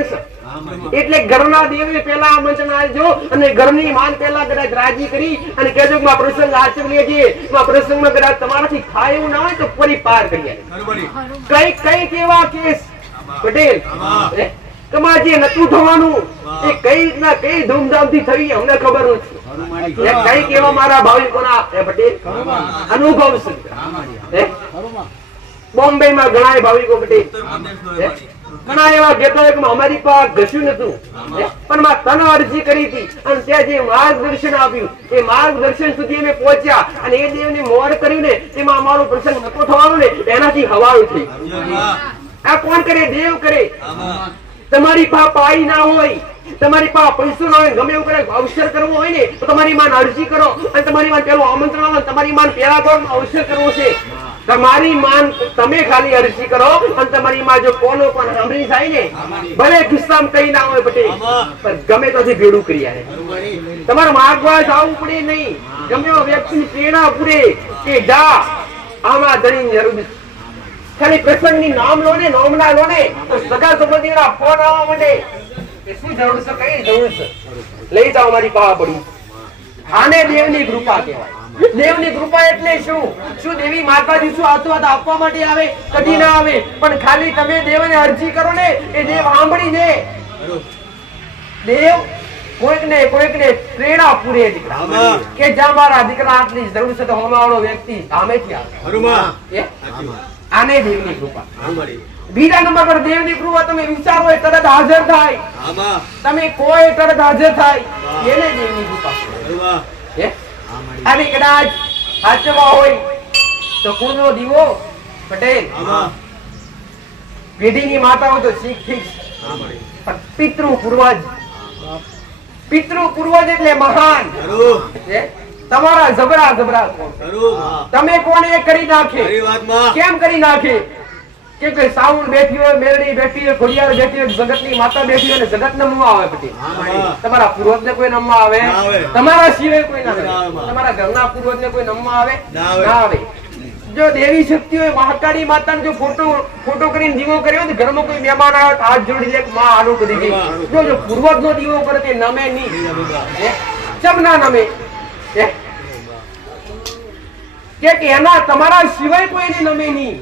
એટલે ઘરના દેવને પેલા આમંત્રણ આપજો અને ઘરની માન પેલા કદાચ રાજી કરી અને કહેજો કે પ્રસંગ આચરીએ છીએ, પ્રસંગમાં કદાચ તમારાથી થાય એવું ના હોય તો ફરી પાર કરીએ. કઈ કેવા કેસ પટેલ કમાજી નતું થવાનું એ કઈ રીતના કઈ ધૂમધામથી થઈ અમને ખબર નથી. કઈ કેવા મારા ભાવિકોના પટેલ અનુભવ છે. બોમ્બે માં ઘણા ભાવિકો પટેલ ઘણા એવા કહેતા હોય કે અમારી પાસે ઘસ્યું નતું પણ માં તને અરજી કરી હતી અને ત્યાં જે માર્ગદર્શન આપ્યું એ માર્ગદર્શન સુધી અમે પહોંચ્યા અને એ દેવને મોર કર્યું ને તેમાં અમારો પ્રસંગ નતો થવાનો ને એનાથી હવાયું થઈ. આ કોણ કરે? દેવ કરે. તમારી પાસે પાઈ ના હોય, તમારી પાસે પૈસો ના હોય, ગમે એવું કરે અવસર કરવો હોય ને તો તમારી માન અરજી કરો અને તમારી માન પેલું આમંત્રણ આવે, તમારી માન પેલા તો અવસર કરવો છે. તમારી માન તમે ખાલી અરજી કરો અને તમારી માં જો કોનો પણ સાંભળી જાય ને ભલે કિસ્સામાં કઈ ના હોય પટેલ પણ ગમે તો ભેડું કરી આવે. તમારે માગવા જવું પડે નહીં. ગમે એવો વ્યક્તિની પ્રેરણા પૂરે કે જા આમાં ધણી જરૂર ખાલી પ્રસંગની નામ લો ને, નોમના લો ને તો સગા સંબંધીના ફોન આવવા માંડે. શું જરૂર છે? કઈ જરૂર છે? લઈ જાઓ મારી પાસે પડી. આને દેવની કૃપા કહેવાય. દેવની કૃપા એટલે શું? શું દેવી માતાજી શું આશીર્વાદ આપવા માટે આવે? કદી ના આવે. પણ ખાલી તમે દેવને અરજી કરો ને એ દેવ સાંભળી દે. દેવ કોઈકને પ્રેરણા પૂરે દીકરા કે જ્યાં મારા દીકરા આટલી જરૂર છે તો હોમાવાળો વ્યક્તિ સામેથી આવે. આને દેવની કૃપા. બીજા નંબર પર દેવની કૃપા તમે વિચારો એ તરત હાજર થાય. તમે કોઈ તરત હાજર થાય એને દેવની કૃપા. અને કદાચ સાચવા હોય તો કુળનો દીવો પટેલ, પેઢીની માતા હોય તો શીખ ઠીક, પિતૃ પૂર્વજ એટલે મહાન. તમારા જબરા તમે કોને કરી નાખે? કેમ કરી નાખે? કેમ કે સાઉન્ડ બેઠી હોય, મેલડી બેઠી હોય, ઘોડિયાર બેઠી હોય, જગતની માતા બેઠી હોય, જગત નમવા આવે પછી. તમારા પૂર્વજ ને કોઈ નમવા આવે? તમારા સિવાય કોઈ ના આવે. તમારા ઘરના પૂર્વજ ને કોઈ નમવા આવે? ના આવે. જો દેવી શક્તિ હોય, મહાકાળી માતાને જો ફોટો કરીને દીવો કર્યો ને ઘરમાં કોઈ મહેમાન આવે તો હાથ જોડી લે માં આનું કરી દે. જો પૂર્વજ નો દીવો કરે તે નમે નહીં. ચમ ના નમે? કે એના તમારા સિવાય કોઈને નમે નહીં.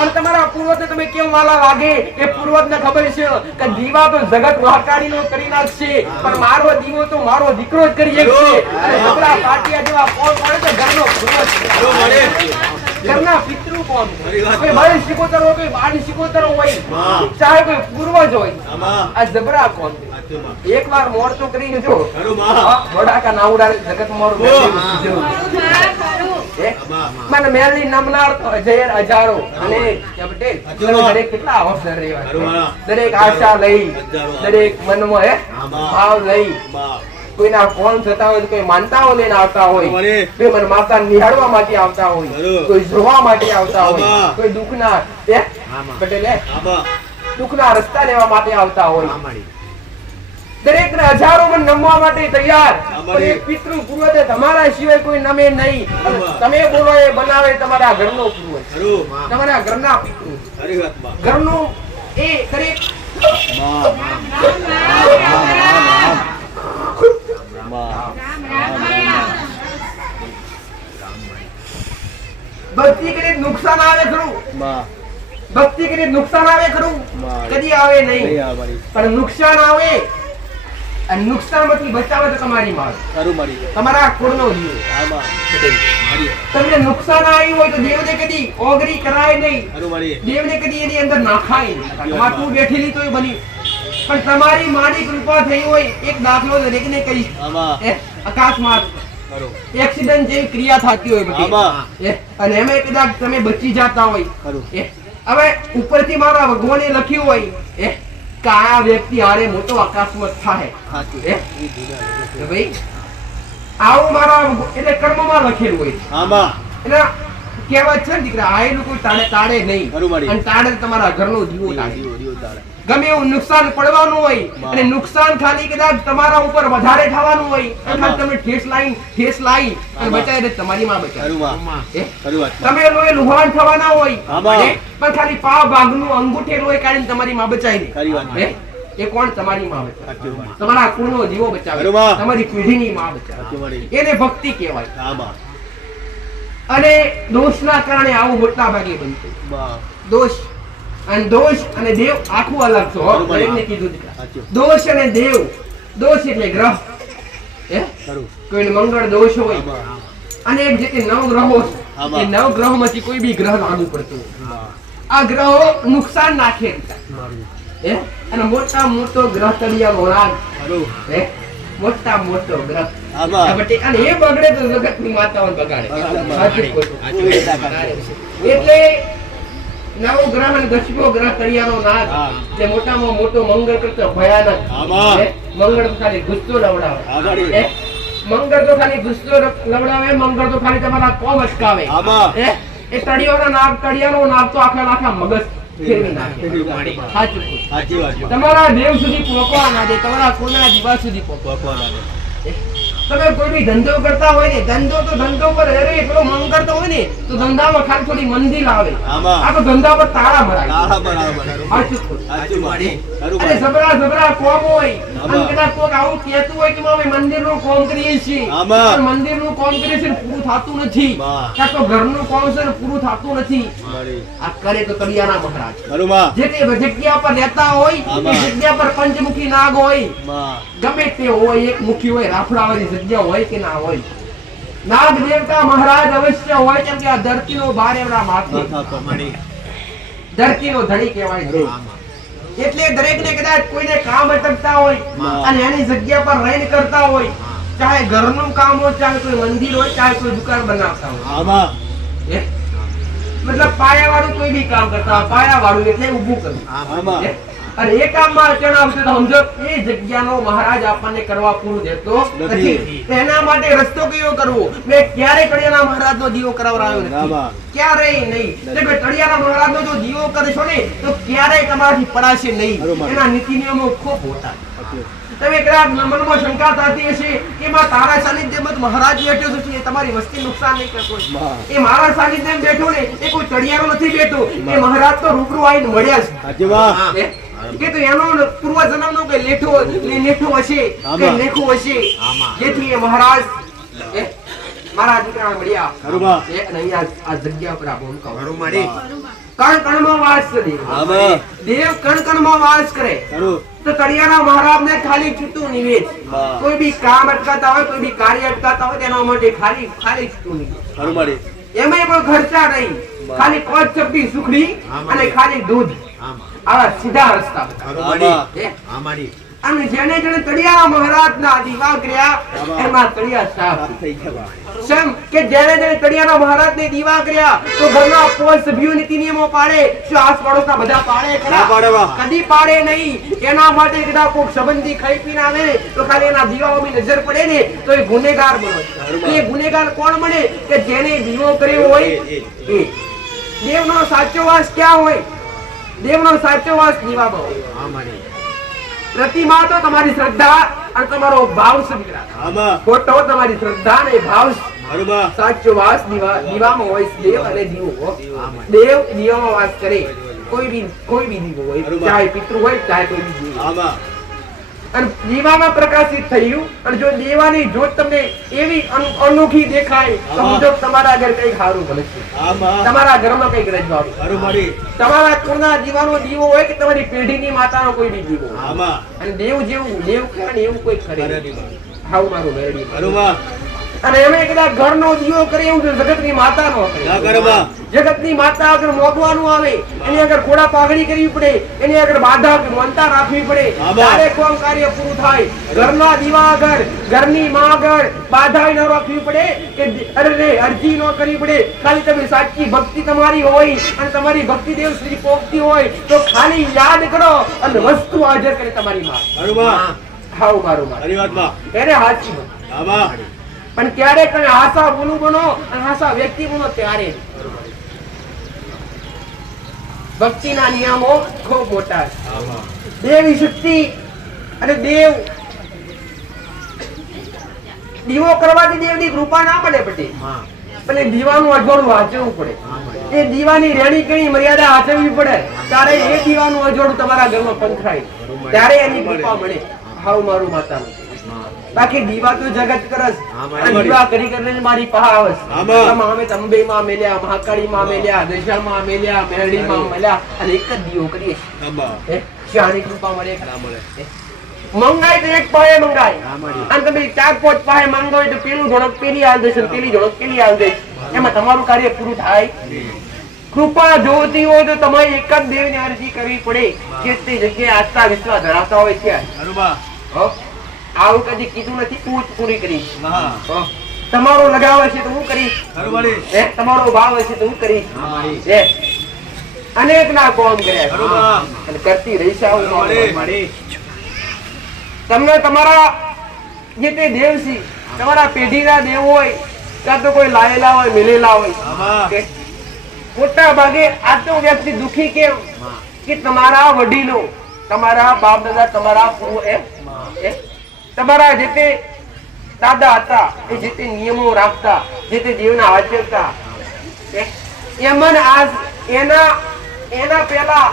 અને તમારા પૂર્વજને તમે કેમ વાલા લાગે? એ પૂર્વજને ખબર છે કે દીવા તો જગત મહાકાળીનો કરી નાખશે પણ મારો દીવો તો મારો દીકરો જ કરી શકશે. અને આપણા પાટિયા જેવા કોણ મળે તો ઘરનો પૂર્વજ, ઘરના પિતૃ કોણ? કોઈ ભાઈ શિકોતર હોય, કોઈ બાળ શિકોતર હોય, ચાહે કોઈ પૂર્વજ હોય. આ જબરા કોણ? એકવાર મોર તો કરીને જો વડાકા નાવડા જગત મોર મને મેલની નમનાર જયર હજારો અને દરેક કેટલા અવસર રહેવા, દરેક આશા લઈ, દરેક મનમાં ભાવ લઈ, કોઈના ફોન થતા હોય, કોઈ માનતાઓ લઈને આવતા હોય, કોઈ મને માતા નિહાળવા માટે આવતા હોય, કોઈ જોવા માટે આવતા હોય, કોઈ દુઃખના પટેલ દુઃખના રસ્તા લેવા માટે આવતા હોય. દરેક ને હજારો પણ નમવા માટે તૈયાર. પણ એ પિતૃ પૂર્વજ તમારા સિવાય કોઈ નમે નહીં. તમે બોલો એ બનાવે તમારા ઘરનો પૂર્વજ, તમારા ઘરના પિતૃ, ઘરનું એ દરેક ભક્તિ કરી નુકસાન આવે ખરું? ભક્તિ કરી નુકસાન આવે ખરું? કદી આવે નહીં. પણ નુકસાન આવે અને નુકસાનમાંથી બચાવે તો તમારી માં, તમારા કુળનો જીવ. તમને નુકસાન આવ્યું હોય તો દેવને કદી ઓગરી કરાય નહીં, દેવને કદી એની અંદર નાખાય નહીં. માથું બેઠેલી તો એ બની, પણ તમારી માની કૃપા થઈ હોય. એક દાખલો દરેકને કહી, અકસ્માત એક્સિડન્ટ જેવી ક્રિયા થતી હોય બધી, અને એમાં કદાચ તમે બચી જતા હોય, હવે ઉપરથી મારા ભગવાને લખ્યું હોય કે આ વ્યક્તિ હારે મોટો અકસ્માત થાય, ભાઈ આવું મારા એટલે કર્મમાં લખેલું હોય. એટલે કહેવત છે ને દીકરા, આયેલું કોઈ તાળે નહીં, અને તાળે તમારા ઘરનો દીવો તાળે. ગમે એવું નુકસાન પડવાનું હોય, અને નુકસાન ખાલી કદાચ તમારા ઉપર વધારે થવાનું હોય, ખાલી તમે ઠેસ લાઈ અને બચાવી દે તમારી માં બચાવે. તમે લોહી લુહાણ થવાના હોય, પણ ખાલી પાવ ભાગનું અંગૂઠે લોહી કાઢીને તમારી માં બચાવી દે. એ કોણ? તમારી માં બચાવે, તમારા કુળનો જીવો બચાવે, તમારી પેઢીની માં બચાવે. એને ભક્તિ કહેવાય. અને દોષના કારણે આવું મોટા ભાગે બનતું. દોષ અને દેવ આખું અલગ છે. દરેકને કીધું દોષ અને દેવ. દોષ એટલે ગ્રહ, કોઈ મંગળ દોષ હોય, અને એક જે 9 ગ્રહો છે, એ 9 ગ્રહોમાંથી કોઈ બી ગ્રહ લાગુ પડતું. આ ગ્રહો નુકસાન નાખે, અને મોટા મોટો ગ્રહ તળિયાનો રાગ, મોટા મોટો ગ્રહ, અને એ બગડે તો જગતની માતાઓ બગાડે. એટલે 9 ગ્રહ અને 10મો ગ્રહ તળિયાનો નાગ, જે મોટામાં મોટો મંગળ કરતો ભયાનક. મંગળ તો ખાલી ગુસ્સો લવડાવે, મંગળ તો ખાલી ગુસ્સો લવડાવે, મંગળ તો ખાલી તમારા કોમ અટકાવે. એ તળિયાનો નાગ તો આખા મગજ ફેરવી નાખે. તમારા દેવ સુધી પહોંચવા ના દે, તમારા કોના દીવા સુધી પહોંચવા ના દે. તમે કોઈ બી ધંધો કરતા હોય ને, ધંધો પર પેલો મંગળ તો હોય ને, તો ધંધામાં ખાલી થોડી મંદિર આવે, આ તો ધંધા પર તાળા મરાય. અને જબરા કોમ હોય, અને કદાચ કોક આવું કહેતું હોય કે અમે મંદિરનું કામ કરીએ છીએ, મંદિરનું કામ કરીએ છીએ પૂરું થતું નથી, કાં તો ઘરનું કામ છે ને પૂરું થતું નથી. આ કરે તો તળિયાના મહારાજ, જે તે જગ્યા પર રહેતા હોય, એ જગ્યા પર પંચમુખી નાગ હોય, ગમે તે હોય, એક મુખી હોય, રાફડાવાળી જગ્યા હોય કે ના હોય, નાગ દેવતા મહારાજ અવશ્ય હોય, કેમ કે આ ધરતીનો ભાર એમના માથે, ધરતીનો ધણી કહેવાય. એટલે દરેકને કદાચ કોઈને કામ અટકતા હોય, અને એની જગ્યા પર રહીને કરતા હોય, ચાહે ઘરનું કામ હોય, ચાહે કોઈ મંદિર હોય, ચાહે કોઈ દુકાન બનાવતા હોય, મતલબ પાયાવાળું કોઈ બી કામ કરતા હોય, પાયાવાળું એટલે ઊભું કરવું. અને એ કામમાં અડચણ આવશે તો સમજો એ જગ્યાનો મહારાજ આપણને કરવા પૂરું દેતો નથી. એના માટે રસ્તો કયો કરવો? મેં ક્યારે તળિયાના મહારાજનો દીવો કરાવરાયો નથી, ક્યારેય નહીં. તળિયાના મહારાજનો જો દીવો કરશો ને તો ક્યારેય તમારાથી પડાશે નહીં. એના નીતિ નિયમો ખૂબ મોટા. તમે કદાચ મનમાં શંકા થતી હશે કે માં તારા સાનિધ્યમાં મહારાજ બેઠો છે, તમારી વસ્તી નુકસાન નહીં કરતો. એ મારા સાનિધ્યમાં બેઠો ને, એ કોઈ તળિયાનો નથી બેઠો, એ મહારાજ તો રૂબરૂ આવીને મળ્યા છે. કે તો એનો પૂર્વ જન્મનો કે લેઠો હશે, કે લેખું હશે, જેથી એ મહારાજ મારા દીકરાને મળ્યા. અને અહીંયા આ જગ્યા પર આપણે કણ કણમાં વાસ કરે, દેવ કણ કણમાં વાસ કરે. તો તળિયાના મહારાજને ખાલી છૂટું નિવેદ, કોઈ બી કામ અટકાતા હોય, કોઈ બી કાર્ય અટકાતા હોય, તેના માટે ખાલી છૂટું નિવેદ. એમાં કોઈ ખર્ચા નહીં, ખાલી 5 ચપટી સુખડી અને ખાલી દૂધ. આવા સીધા રસ્તા અને જેને તળિયા મહારાજના દીવા કર્યા, એમાં તળિયા સાફ થઈ ગયા. કેમ કે જેને તળિયાના મહારાજને દીવા કર્યા તો ઘરના 5 સભ્યો નીતિ નિયમો પાડે, શું આસપાડોશના બધા પાડે ખરા? કદી પાડે નહીં. એના માટે કદાચ કોઈક સંબંધી ખાઈ પીને આવે તો ખાલી એના દીવાઓની નજર પડે ને તો એ ગુનેગાર બને. એ ગુનેગાર કોણ બને? કે જેને દીવો કર્યો હોય એ. દેવનો સાચો વાસ ક્યાં હોય? દેવનો સાચો વાસ દીવામાં હોય. પ્રતિમા તો તમારી શ્રદ્ધા અને તમારો ભાવ છે દીકરા. ફોટો તમારી શ્રદ્ધા અને ભાવ. સાચો વાસ દીવામાં હોય. દેવ અને દીવો, દેવ દીવામાં વાસ કરે. કોઈ બી દીવો હોય, ચાહે પિતૃ હોય, ચાહે કોઈ બી જીવ. અને દીવામાં પ્રકાશિત થયું અને જો દીવાની જ્યોત તમને એવી અનોખી દેખાય તો સમજો તમારા ઘર કઈક સારું બનશે, તમારા ઘરમાં કઈક રજવાડું, તમારા કુળના દીવાનો દીવો હોય કે તમારી પેઢીની માતાનો કોઈ બી દીવો, અને દેવ જેવું દેવ કરે એવું કોઈ કરે હાવ મારું મેરડી. અને એમે કદાચ ઘરનો દીવો કરે એવું જગતની માતાનો કરે. જગતની માતા આગળ મોગવાનું આવે, એની આગળ ઘોડા પાઘડી કરવી પડે, એની આગળ બાધા માનતા રાખવી પડે, ત્યારે કોમ કાર્ય પૂરું થાય. ઘરના દીવા આગળ, ઘરની માં આગળ બાધા ન રાખવી પડે કે અરે અરજી ન કરવી પડે. ખાલી તમે સાચી ભક્તિ તમારી હોય અને તમારી ભક્તિ દેવ શ્રી પોગતી હોય તો ખાલી યાદ કરો અને વસ્તુ હાજર કરે તમારી માં. હાવ મારું માં એને હાચી ભક્તિ. પણ ત્યારે તમે આશા બોલું બનો અને આશા વ્યક્તિ બનો ત્યારે ભક્તિના નિયમો ખૂબ મોટા છે. દેવી શક્તિ અને દેવ દીવો કરવાથી દેવની કૃપા ના પડે પટેલ, એટલે દીવાનું અજવાળું વાંચવું પડે. એ દીવાની રેણી કેણી મર્યાદા આચરવી પડે, ત્યારે એ દીવાનું અજવાળું તમારા ઘરમાં પંખરાય, ત્યારે એની કૃપા મળે. હાવ મારું માતાનું. બાકી દીવા તો જગત કરસ, દીવા કરી કરીને મારી પહા આવસ. અમે અંબે માં મેલ્યા, મહાકાળી માં મેલ્યા, દશા માં મેલ્યા, મેરડી માં મેલ્યા અને એક જ દીવો કરીએ. શાની કૃપા મળે મંગાય તો એક પાયે મંગાય, અને તમે 4-5 પાયે મંગાવે તો પેલું ધોળક પેલી આલ દેશે, પેલી ધોળક પેલી આલ દેશે, એમાં તમારું કાર્ય પૂરું થાય. કૃપા જોતી હોય તો તમારે એક જ દેવની અરજી કરવી પડે કે તે જગ્યાએ આસ્થા વિશ્વાસ ધરાવતા હોય છે. આવું કદી કીધું નથી પૂરી કરી. તમારો લગાવ હશે તો હું કરીશ, તમારો ભાવ હશે તો હું કરીશ. અનેક ના કોમ કર્યા અને કરતી રહીશ. તમને તમારા જે તે દેવ છે, તમારા પેઢીના દેવ હોય કાં તો કોઈ લાયેલા હોય મિલેલા હોય, મોટા ભાગે આ તો વ્યક્તિ દુખી કેમ કે તમારા વડીલો, તમારા બાપ દાદા, તમારા પૂર્વ તમારા જે તે દાદા હતા એ જે તે નિયમો રાખતા, જે તે દેવના આચરતા, એમન આજ એના પહેલા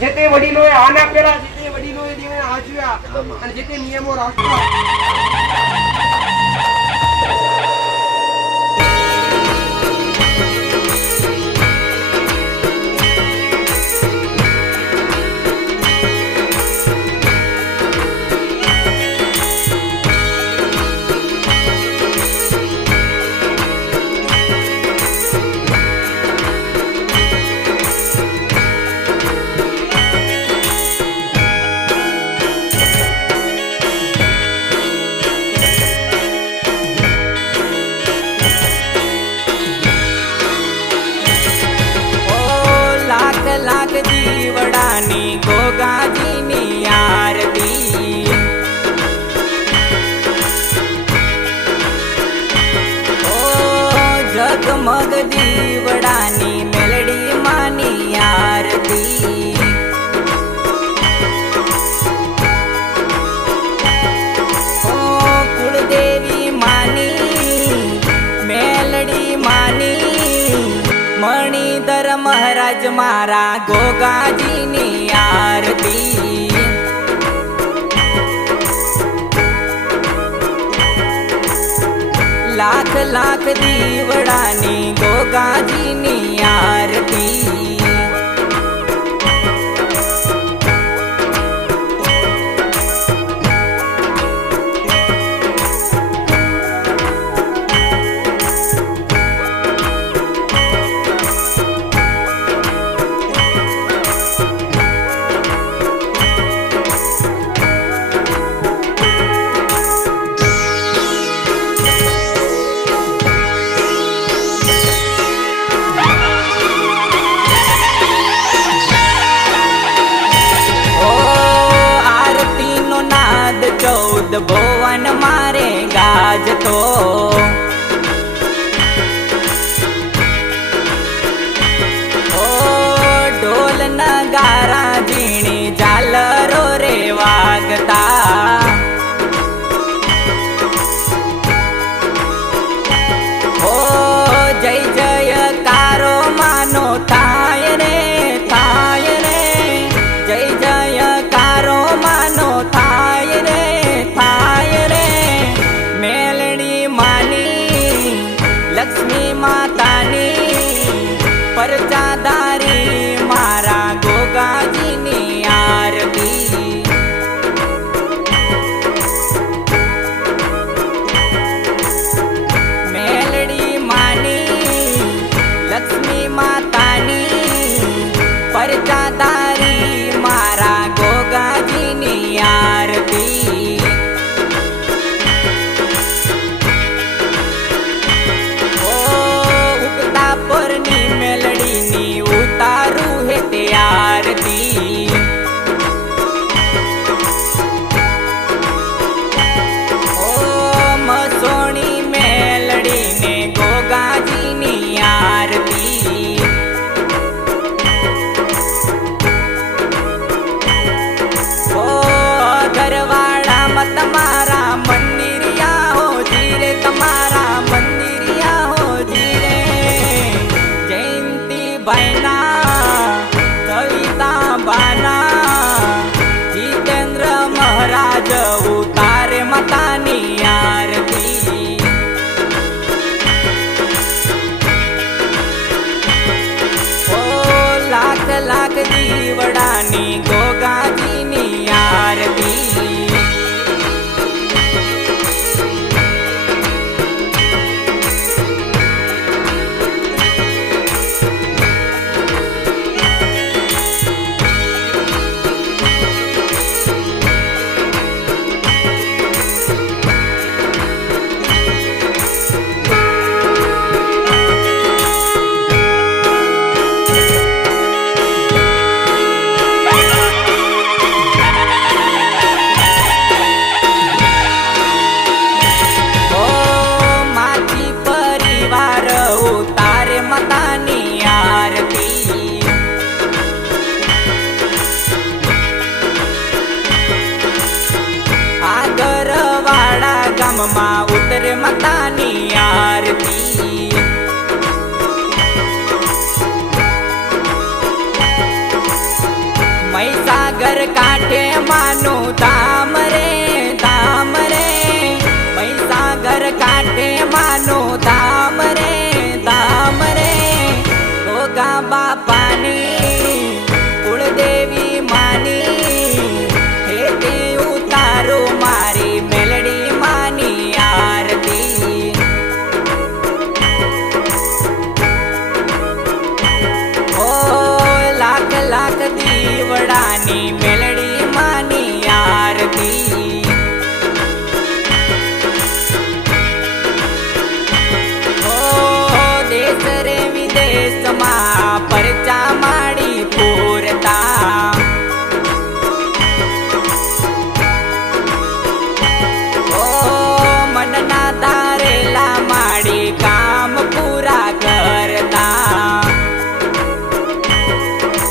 જે તે વડીલોએ આના પહેલા જે તે વડીલોએ દેવને આચર્યા અને જે તે નિયમો રાખતા. દીવડાની ગોગાજીની આરતી, ઓ જગમગ દીવડાની મેલડી માની આરતી, ઓ કુળદેવી માની મેલડી માની મણિધર મહારાજ મારા ગોગાજીની આરતી, લાખ લાખ દીવડાની ગોગાજીની આરતી. ભુવન મારે ગાજતો, ઓ ઢોલ નગારા ઝીણી ઝાલરો રે વાગતા, ઓ જય જયકારો માનો થાય રે, થાય રે, જય જયકારો માનો થાય લાખ દીવડાની ગોગાજીની આરતી ગામમાં ઉતરે માતાની આરતી મહીસાગર કાંઠે માનું ધામ રે ધામ રે મહીસાગર કાંઠે માનું ધામ રે ધામ રે ગોગા બાપાની કુળદેવી માની હેતે ઉતારો મારી મેલડી લાખ લાખ દીવડાની મેલડી